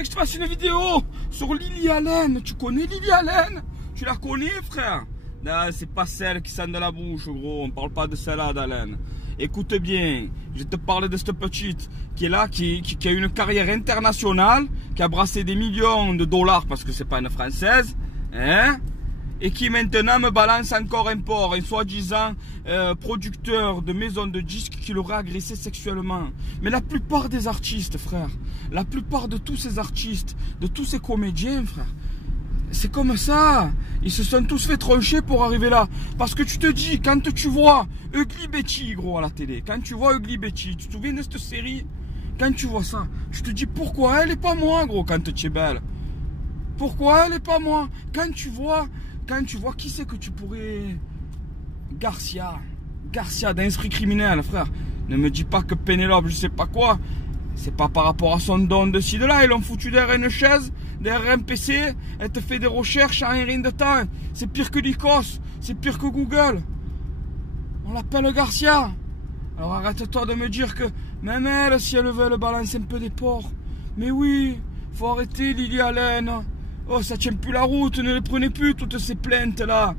que je te fasse une vidéo sur Lily Allen. Tu connais Lily Allen? Tu la connais, frère? Non, c'est pas celle qui sent de la bouche, gros. On parle pas de celle-là, d'Allen. Écoute bien, je vais te parler de cette petite qui est là, qui a une carrière internationale, qui a brassé des millions de dollars parce que c'est pas une Française, hein? Et qui maintenant me balance encore un porc, un soi-disant producteur de maison de disques qui l'aurait agressé sexuellement. Mais la plupart des artistes, frère, la plupart de tous ces artistes, de tous ces comédiens, frère, c'est comme ça. Ils se sont tous fait troncher pour arriver là. Parce que tu te dis, quand tu vois Ugly Betty, gros, à la télé, quand tu vois Ugly Betty, tu te souviens de cette série? Quand tu vois ça, tu te dis, pourquoi elle et pas moi, gros, quand tu es belle? Pourquoi elle et pas moi? Quand tu vois, qui c'est que tu pourrais... Garcia d'inscrit criminel, frère. Ne me dis pas que Pénélope, je sais pas quoi. C'est pas par rapport à son don de ci, de là. Ils l'ont foutu derrière une chaise, derrière un PC. Elle te fait des recherches en rien de temps. C'est pire que Lycos. C'est pire que Google. On l'appelle Garcia. Alors arrête-toi de me dire que même elle, si elle veut, elle balance un peu des porcs. Mais oui, faut arrêter Lily Allen. Oh, ça tient plus la route. Ne les prenez plus, toutes ces plaintes-là.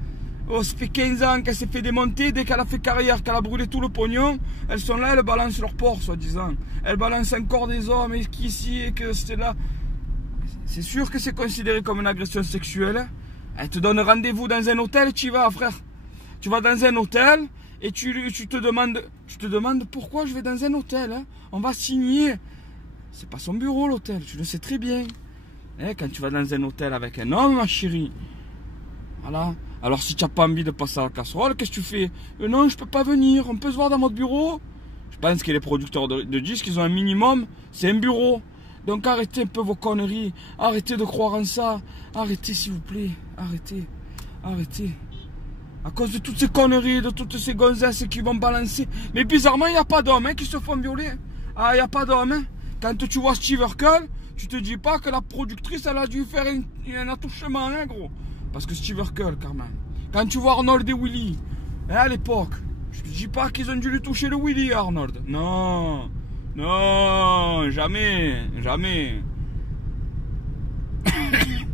Oh, ça fait 15 ans qu'elle s'est fait démonter. Dès qu'elle a fait carrière, qu'elle a brûlé tout le pognon, elles sont là, elles balancent leur porc, soi-disant. Elles balancent encore des hommes, et qu'ici, et que c'était là. C'est sûr que c'est considéré comme une agression sexuelle. Elle te donne rendez-vous dans un hôtel, tu y vas, frère. Tu vas dans un hôtel, et tu te demandes pourquoi je vais dans un hôtel. Hein. On va signer. C'est pas son bureau, l'hôtel, tu le sais très bien. Eh, quand tu vas dans un hôtel avec un homme, ma chérie, voilà. Alors si tu n'as pas envie de passer à la casserole, qu'est-ce que tu fais? Non, je peux pas venir, on peut se voir dans votre bureau. Je pense que les producteurs de disques, ils ont un minimum, c'est un bureau. Donc arrêtez un peu vos conneries, arrêtez de croire en ça. Arrêtez s'il vous plaît, arrêtez. À cause de toutes ces conneries, de toutes ces gonzesses qui vont balancer. Mais bizarrement, il n'y a pas d'hommes qui se font violer. Ah, il n'y a pas d'hommes. Hein. Quand tu vois Steve Urkel, tu te dis pas que la productrice, elle a dû faire un attouchement, hein, gros. Parce que Steve Urkel, quand même. Quand tu vois Arnold et Willy, hein, à l'époque, je te dis pas qu'ils ont dû lui toucher le Willy, Arnold. Non, jamais.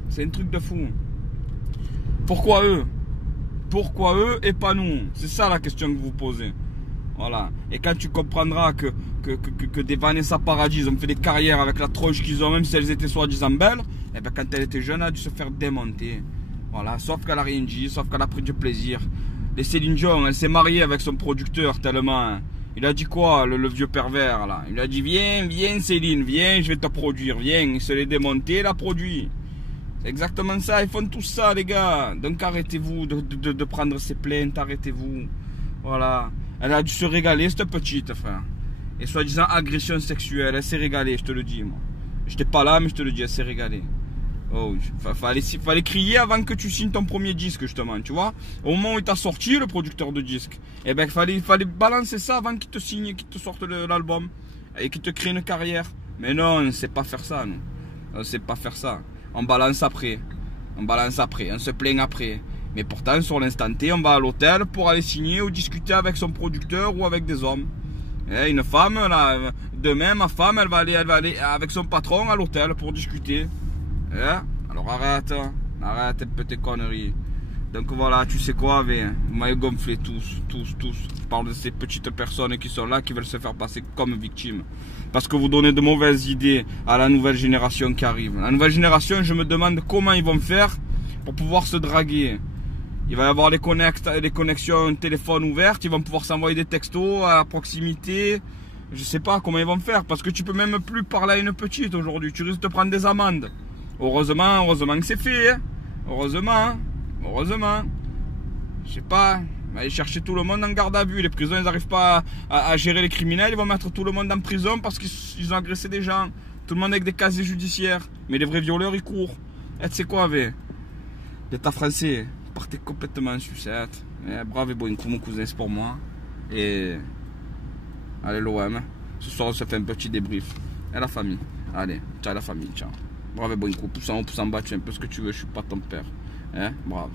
C'est un truc de fou. Pourquoi eux et pas nous? C'est ça la question que vous posez. Voilà. Et quand tu comprendras que des Vanessa Paradis ont fait des carrières avec la tronche qu'ils ont, même si elles étaient soi-disant belles, et bien quand elle était jeune, elle a dû se faire démonter. Voilà, sauf qu'elle a rien dit, sauf qu'elle a pris du plaisir. Et Céline Dion, elle s'est mariée avec son producteur tellement. Hein. Il a dit quoi, le vieux pervers là? Il a dit viens Céline, viens, je vais te produire, viens. Il se l'est démonté, il a produit. C'est exactement ça, ils font tout ça les gars. Donc arrêtez-vous de prendre ces plaintes, arrêtez-vous. Voilà. Elle a dû se régaler cette petite, frère. Et soi-disant agression sexuelle, elle s'est régalée, je te le dis moi. J'étais pas là, mais je te le dis, elle s'est régalée. Oh, fallait crier avant que tu signes ton premier disque, justement, tu vois. Au moment où il t'a sorti, le producteur de disque, eh ben, fallait balancer ça avant qu'il te signe, qu'il te sorte l'album. Et qu'il te crée une carrière. Mais non, on ne sait pas faire ça, nous. On ne sait pas faire ça. On balance après. On se plaint après. Mais pourtant, sur l'instant T, on va à l'hôtel pour aller signer ou discuter avec son producteur ou avec des hommes. Et une femme, là, demain, ma femme, elle va aller avec son patron à l'hôtel pour discuter. Alors arrête un peu tes conneries. Donc voilà, tu sais quoi, vous m'avez gonflé tous. Je parle de ces petites personnes qui sont là, qui veulent se faire passer comme victimes. Parce que vous donnez de mauvaises idées à la nouvelle génération qui arrive. La nouvelle génération, je me demande comment ils vont faire pour pouvoir se draguer. Il va y avoir les connexions téléphone ouvertes, ils vont pouvoir s'envoyer des textos à proximité. Je sais pas comment ils vont faire, parce que tu peux même plus parler à une petite aujourd'hui, tu risques de prendre des amendes. Heureusement que c'est fait, hein. Heureusement. Je sais pas, on va aller chercher tout le monde en garde à vue. Les prisons, ils n'arrivent pas à gérer les criminels, ils vont mettre tout le monde en prison parce qu'ils ont agressé des gens. Tout le monde avec des casiers judiciaires. Mais les vrais violeurs, ils courent. Et tu sais quoi, l'État français, partez complètement en sucette. Bravo et bon coup, mon cousin, c'est pour moi. Et allez, l'OM. Ce soir, on se fait un petit débrief. Et la famille. Allez, ciao la famille, ciao. Bravo et bon coup, pousse en haut, pousse en bas, tu fais un peu ce que tu veux, je suis pas ton père. Bravo.